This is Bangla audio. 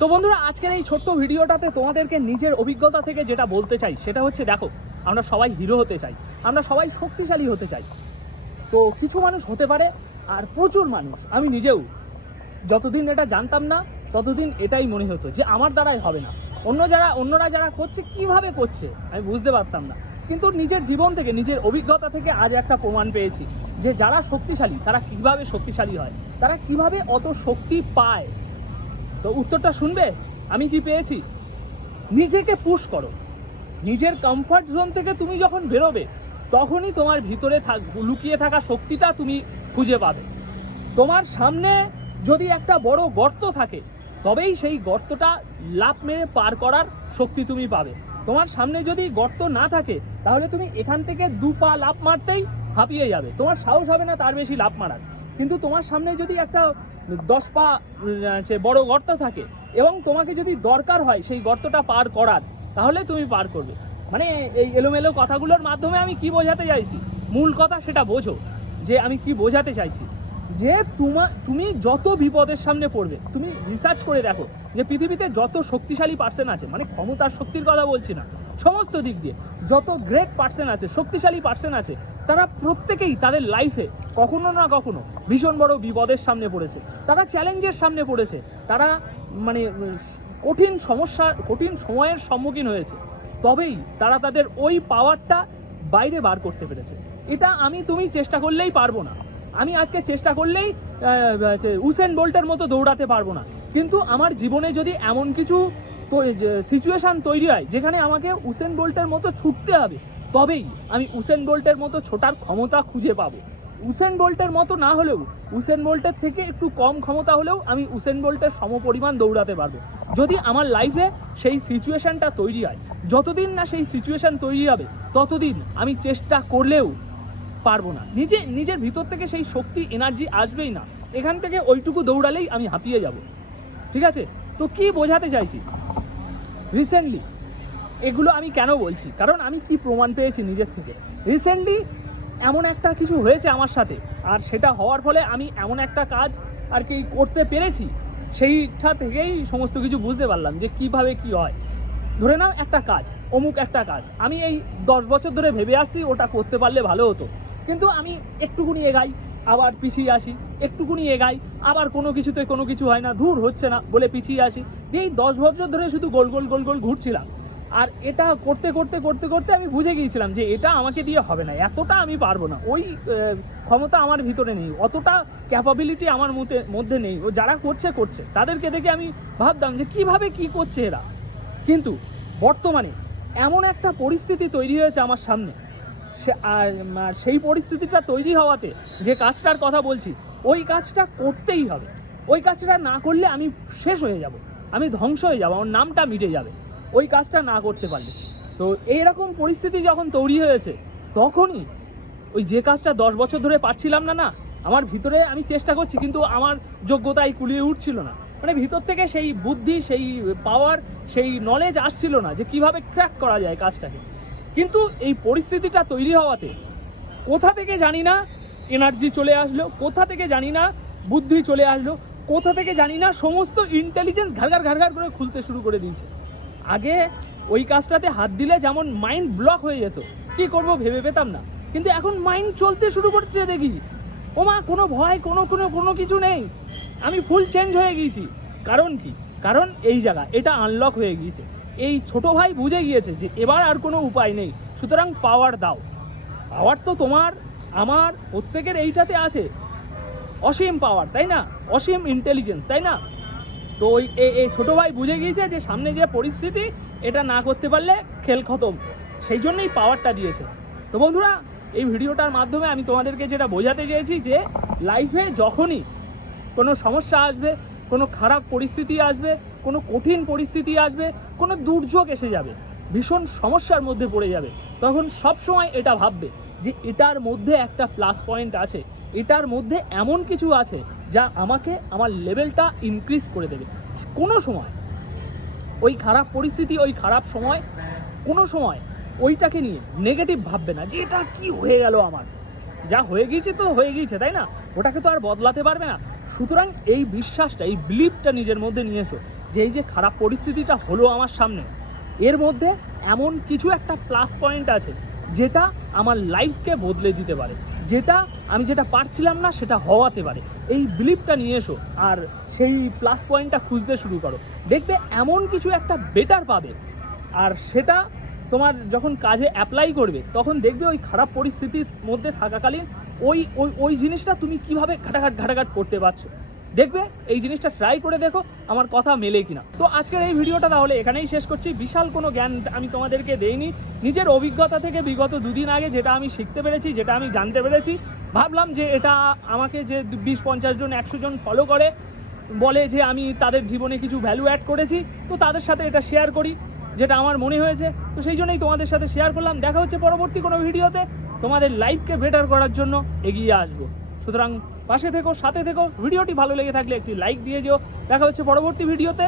তো বন্ধুরা, আজকের এই ছোট্ট ভিডিওটাতে তোমাদেরকে নিজের অভিজ্ঞতা থেকে যেটা বলতে চাই, সেটা হচ্ছে দেখো, আমরা সবাই হিরো হতে চাই, আমরা সবাই শক্তিশালী হতে চাই। তো কিছু মানুষ হতে পারে আর প্রচুর মানুষ, আমি নিজেও। যতদিন এটা জানতাম না, ততদিন এটাই মনে হতো যে আমার দ্বারাই হবে না। অন্য যারা, অন্যরা যারা করছে, কীভাবে করছে, আমি বুঝতে পারতাম না। কিন্তু নিজের জীবন থেকে, নিজের অভিজ্ঞতা থেকে আজ একটা প্রমাণ পেয়েছি যে যারা শক্তিশালী, তারা কীভাবে শক্তিশালী হয়, তারা কীভাবে অত শক্তি পায়। তো উত্তরটা শুনবে? আমি কি পেয়েছি? নিজেকে পুশ করো। নিজের কমফর্ট জোন থেকে তুমি যখন বেরোবে, তখনই তোমার ভিতরে থাক, লুকিয়ে থাকা শক্তিটা তুমি খুঁজে পাবে। তোমার সামনে যদি একটা বড় গর্ত থাকে, তবেই সেই গর্তটা লাভ মেরে পার করার শক্তি তুমি পাবে। তোমার সামনে যদি গর্ত না থাকে, তাহলে তুমি এখান থেকে দু পা লাভ মারতেই হাঁপিয়ে যাবে। তোমার সাহস হবে না তার বেশি লাভ মারার। কিন্তু তোমার সামনে যদি একটা দশ পা বড় গর্ত থাকে এবং তোমাকে যদি দরকার হয় সেই গর্তটা পার করার, তাহলে তুমি পার করবে। মানে এই এলোমেলো কথাগুলোর মাধ্যমে আমি কি বোঝাতে চাইছি? মূল কথা সেটা বোঝো, যে আমি কি বোঝাতে চাইছি? যে তোমা, তুমি যত বিপদের সামনে পড়বে, তুমি রিসার্চ করে দেখো যে পৃথিবীতে যত শক্তিশালী পার্সন আছে মানে ক্ষমতার শক্তির কথা বলছি না, সমস্ত দিক দিয়ে, যত গ্রেট পার্সন আছে, শক্তিশালী পার্সন আছে, তারা প্রত্যেকেই তাদের লাইফে কখনো না কখনো ভীষণ বড় বিপদের সামনে পড়েছে। তারা চ্যালেঞ্জের সামনে পড়েছে। তারা মানে কঠিন সমস্যা, কঠিন সময়ের সম্মুখীন হয়েছে। তবেই তারা তাদের ওই পাওয়ারটা বাইরে বার করতে পেরেছে। এটা আমি, তুমি চেষ্টা করলেই পারব না। আমি আজকে চেষ্টা করলেই উসেন বোল্টের মতো দৌড়াতে পারব না। কিন্তু আমার জীবনে যদি এমন কিছু সিচুয়েশন তৈরি হয়, যেখানে আমাকে উসেন বোল্টের মতো ছুটতে হবে, তবেই আমি উসেন বোল্টের মতো ছোটার ক্ষমতা খুঁজে পাবো। উসেন বোল্টের মতো না হলেও, উসেন বোল্টের থেকে একটু কম ক্ষমতা হলেও আমি উসেন বোল্টের সমপরিমাণ দৌড়াতে পারব। যদি আমার লাইফে সেই সিচুয়েশনটা তৈরি হয়, যতদিন না সেই সিচুয়েশন তৈরি হবে, ততদিন আমি চেষ্টা করলেও পারব না। নিজে, নিজের ভিতর থেকে সেই শক্তি এনার্জি আসবেই না। এখান থেকে ওইটুকু দৌড়ালেই আমি হাঁপিয়ে যাব। ঠিক আছে? তো কি বোঝাতে চাইছি? রিসেন্টলি এগুলো আমি কেন বলছি? কারণ আমি কি প্রমাণ পেয়েছি নিজের থেকে? রিসেন্টলি এমন একটা কিছু হয়েছে আমার সাথে। আর সেটা হওয়ার ফলে আমি এমন একটা কাজ আর কি করতে পেরেছি, সেইটা থেকেই সমস্ত কিছু বুঝতে পারলাম যে কীভাবে কি হয়। ধরে নাও একটা কাজ, অমুক একটা কাজ। আমি এই দশ বছর ধরে ভেবে আসছি ওটা করতে পারলে ভালো হতো। কিন্তু আমি একটুকুনি এগাই, আবার পিছিয়ে আসি, একটুকুনি এগাই, আবার কোনো কিছুতে কোনো কিছু হয় না, ধূর হচ্ছে না বলে পিছিয়ে আসি। এই দশ বছর ধরে শুধু গোল গোল গোল গোল ঘুরছিলাম। আর এটা করতে করতে করতে করতে আমি বুঝে গিয়েছিলাম যে এটা আমাকে দিয়ে হবে না, এতটা আমি পারব না। ওই ক্ষমতা আমার ভিতরে নেই, অতটা ক্যাপাবিলিটি আমার মধ্যে নেই। ও যারা করছে করছে। তাদেরকে দেখে আমি ভাবতাম যে কীভাবে কি করছে এরা। কিন্তু বর্তমানে এমন একটা পরিস্থিতি তৈরি হয়েছে আমার সামনে। সে সেই পরিস্থিতিটা তৈরি হওয়াতে যে কাজটার কথা বলছি, ওই কাজটা করতেই হবে। ওই কাজটা না করলে আমি শেষ হয়ে যাব। আমি ধ্বংস হয়ে যাব, আমার নামটা মিটে যাবে। ওই কাজটা না করতে পারলে। তো এইরকম পরিস্থিতি যখন তৈরি হয়েছে, তখনই ওই যে কাজটা দশ বছর ধরে পারছিলাম না না, আমার ভিতরে আমি চেষ্টা করছি, কিন্তু আমার যোগ্যতায় কুলিয়ে উঠছিল না। মানে ভিতর থেকে সেই বুদ্ধি, সেই পাওয়ার সেই নলেজ আসছিল না যে কীভাবে ক্র্যাক করা যায় কাজটাকে। কিন্তু এই পরিস্থিতিটা তৈরি হওয়াতে কোথা থেকে জানি না এনার্জি চলে আসলো, কোথা থেকে জানি না বুদ্ধি চলে আসলো, কোথা থেকে জানি না সমস্ত ইন্টেলিজেন্স ঘাড়ঘাড় ঘাড়ঘাড় করে খুলতে শুরু করে দিয়েছে। আগে ওই কাজটাতে হাত দিলে যেমন মাইন্ড ব্লক হয়ে যেত। কি করব ভেবে পেতাম না। কিন্তু এখন মাইন্ড চলতে শুরু করছে দেখি। ও মা কোনো ভয়, কোনো কোনো কোনো কিছু নেই। আমি ফুল চেঞ্জ হয়ে গিয়েছি। কারণ কি? কারণ এই জায়গা, এটা আনলক হয়ে গিয়েছে। এই ছোট ভাই বুঝে গিয়েছে যে এবার আর কোনো উপায় নেই। সুতরাং পাওয়ার দাও। পাওয়ার তো তোমার, আমার, প্রত্যেকের এইটাতে আছে। অসীম পাওয়ার তাই না? অসীম ইন্টেলিজেন্স তাই না? তো ওই এই ছোটো ভাই বুঝে গিয়েছে যে সামনে যে পরিস্থিতি, এটা না করতে পারলে খেল খতম। সেই জন্যই পাওয়ারটা দিয়েছে। তো বন্ধুরা, এই ভিডিওটার মাধ্যমে আমি তোমাদেরকে যেটা বোঝাতে চেয়েছি যে লাইফে যখনই কোনো সমস্যা আসবে, কোনো খারাপ পরিস্থিতি আসবে, কোনো কঠিন পরিস্থিতি আসবে, কোনো দুর্যোগ এসে যাবে, ভীষণ সমস্যার মধ্যে পড়ে যাবে, তখন সব সময় এটা ভাববে যে এটার মধ্যে একটা প্লাস পয়েন্ট আছে, এটার মধ্যে এমন কিছু আছে যা আমাকে আমার লেভেলটা ইনক্রিজ করে দেবে। কোনো সময় ওই খারাপ পরিস্থিতি, ওই খারাপ সময়, কোনো সময় ওইটাকে নিয়ে নেগেটিভ ভাববে না যে এটা কি হয়ে গেল আমার। যা হয়ে গিয়েছে তো হয়ে গিয়েছে, তাই না? ওটাকে তো আর বদলাতে পারবে না। সুতরাং এই বিশ্বাসটা, এই বিলিভটা নিজের মধ্যে নিয়ে এসো যে এই যে খারাপ পরিস্থিতিটা হলো আমার সামনে, এর মধ্যে এমন কিছু একটা প্লাস পয়েন্ট আছে যেটা আমার লাইফকে বদলে দিতে পারে। যেটা আমি যেটা পারছিলাম না সেটা হওয়াতে পারে। এই বিলিভটা নিয়ে এসো আর সেই প্লাস পয়েন্টটা খুঁজতে শুরু করো। দেখবে এমন কিছু একটা বেটার পাবে। আর সেটা তোমার যখন কাজে অ্যাপ্লাই করবে, তখন দেখবে ওই খারাপ পরিস্থিতির মধ্যে থাকাকালীন ওই ওই ওই জিনিসটা তুমি কীভাবে ঘাটাঘাট ঘাটাঘাট করতে পারছ। দেখবে, এই জিনিসটা ট্রাই করে দেখো, আমার কথা মেলে কিনা। তো আজকের এই ভিডিওটা তাহলে এখানেই শেষ করছি। বিশাল কোনো জ্ঞান আমি তোমাদেরকে দেইনি। নিজের অভিজ্ঞতা থেকে বিগত দুদিন আগে যেটা আমি শিখতে পেরেছি, যেটা আমি জানতে পেরেছি, ভাবলাম যে এটা আমাকে যে বিশ পঞ্চাশ জন, একশো জন ফলো করে, বলে যে আমি তাদের জীবনে কিছু ভ্যালু অ্যাড করেছি, তো তাদের সাথে এটা শেয়ার করি, যেটা আমার মনে হয়েছে। তো সেই জন্যই তোমাদের সাথে শেয়ার করলাম। দেখা হচ্ছে পরবর্তী কোনো ভিডিওতে। তোমাদের লাইফকে বেটার করার জন্য এগিয়ে আসব। সুতরাং পাশে থেকো, সাথে থেকো। ভিডিওটি ভালো লেগে থাকলে একটি লাইক দিয়ে যেও। দেখা হচ্ছে পরবর্তী ভিডিওতে।